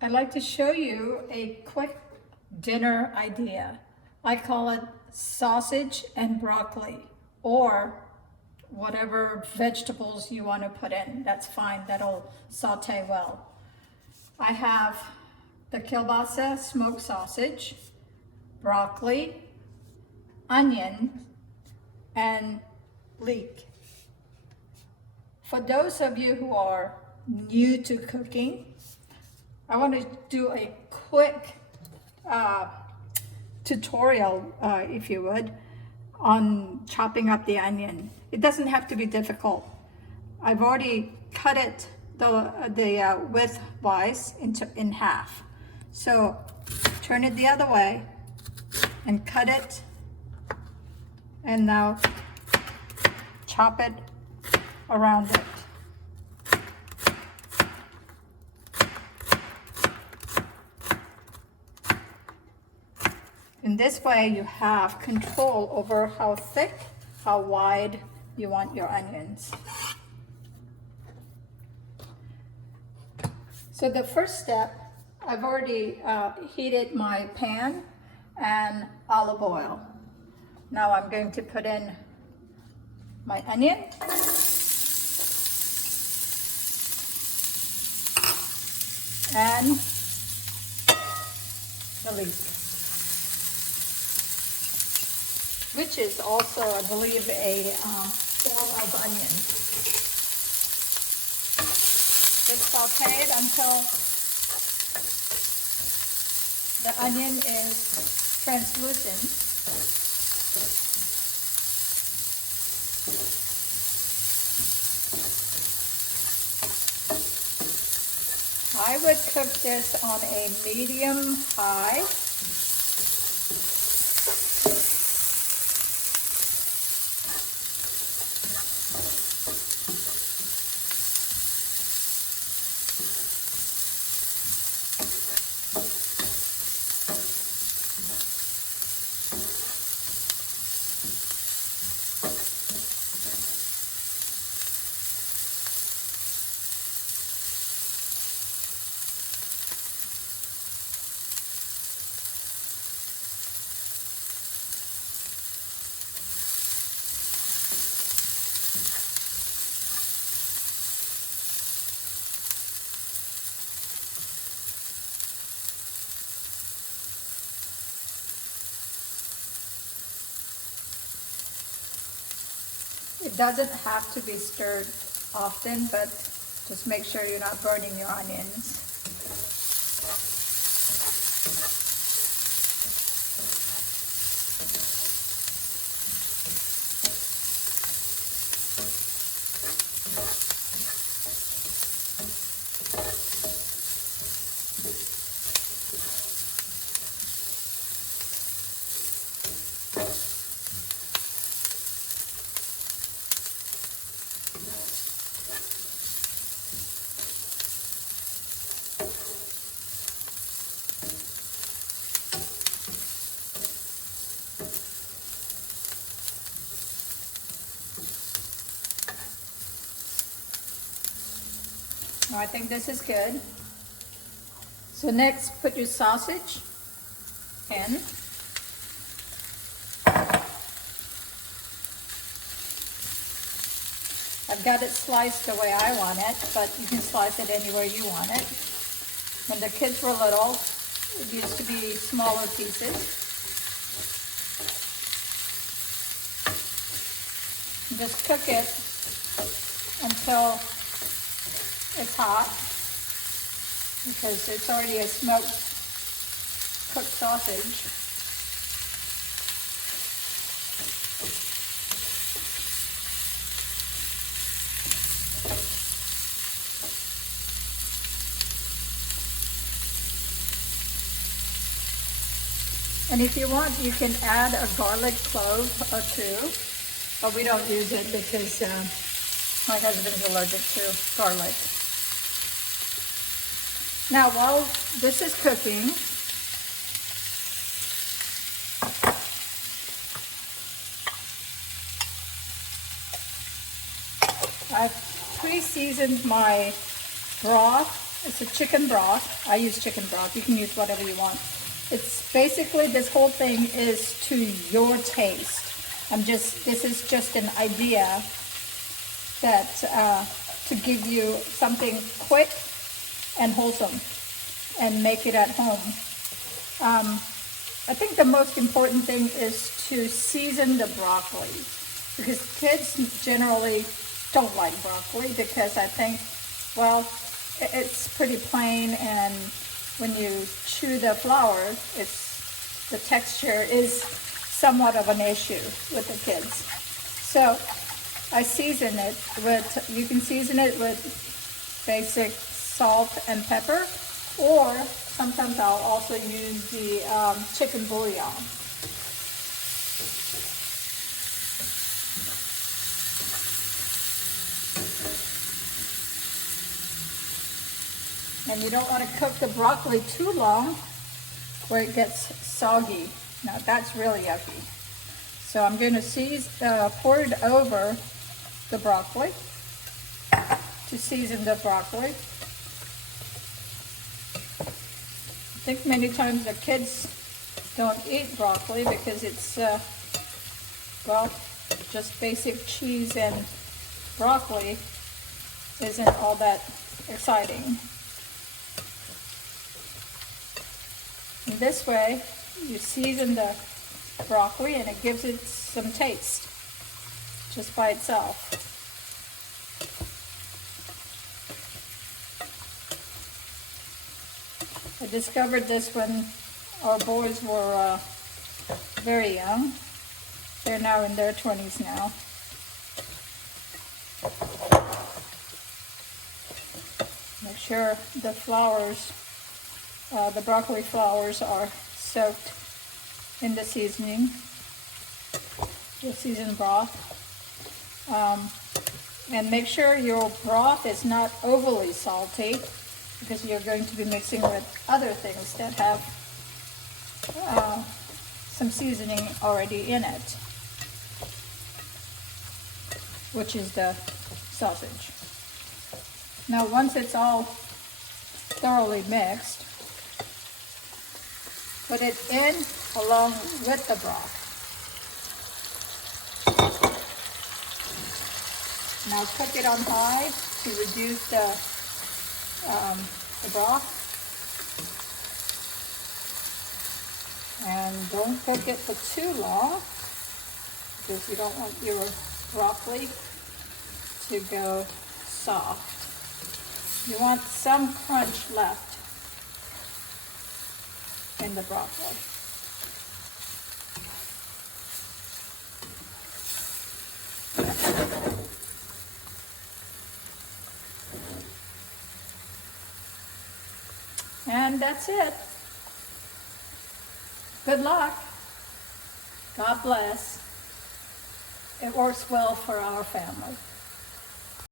I'd like to show you a quick dinner idea. I call it sausage and broccoli, or whatever vegetables you want to put in. That's fine, that'll saute well. I have the kielbasa smoked sausage, broccoli, onion, and leek. For those of you who are new to cooking, I want to do a quick tutorial, if you would, on chopping up the onion. It doesn't have to be difficult. I've already cut it the width-wise in half. So turn it the other way and cut it, and now chop it around it. In this way, you have control over how thick, how wide you want your onions. So the first step, I've already heated my pan and olive oil. Now I'm going to put in my onion. And the leek, which is also, I believe, a form of onion. Just saute it until the onion is translucent. I would cook this on a medium high. It doesn't have to be stirred often, but just make sure you're not burning your onions. I think this is good. So next, put your sausage in. I've got it sliced the way I want it, but you can slice it anywhere you want it. When the kids were little, it used to be smaller pieces. And just cook it until it's hot, because it's already a smoked, cooked sausage. And if you want, you can add a garlic clove or two, but we don't use it because my husband's allergic to garlic. Now, while this is cooking, I've pre-seasoned my broth It's a chicken broth. I use chicken broth. You can use whatever you want. It's basically, this whole thing is to your taste. This is just an idea that to give you something quick and wholesome and make it at home. I think the most important thing is to season the broccoli, because kids generally don't like broccoli because I think, well, it's pretty plain, and when you chew the flour, the texture is somewhat of an issue with the kids. So I season it with, you can season it with basic salt and pepper, or sometimes I'll also use the chicken bouillon. And you don't want to cook the broccoli too long where it gets soggy. Now that's really yucky. So I'm going to pour it over the broccoli to season the broccoli. I think many times the kids don't eat broccoli because it's, well, just basic cheese and broccoli isn't all that exciting. And this way, you season the broccoli and it gives it some taste just by itself. I discovered this when our boys were very young. They're now in their 20s now. Make sure the flowers, the broccoli flowers are soaked in the seasoning, the seasoned broth. And make sure your broth is not overly salty, because you're going to be mixing with other things that have some seasoning already in it, which is the sausage. Now once it's all thoroughly mixed, put it in along with the broth. Now cook it on high to reduce the broth. And don't cook it for too long, because you don't want your broccoli to go soft. You want some crunch left in the broccoli. And that's it. Good luck. God bless. It works well for our family.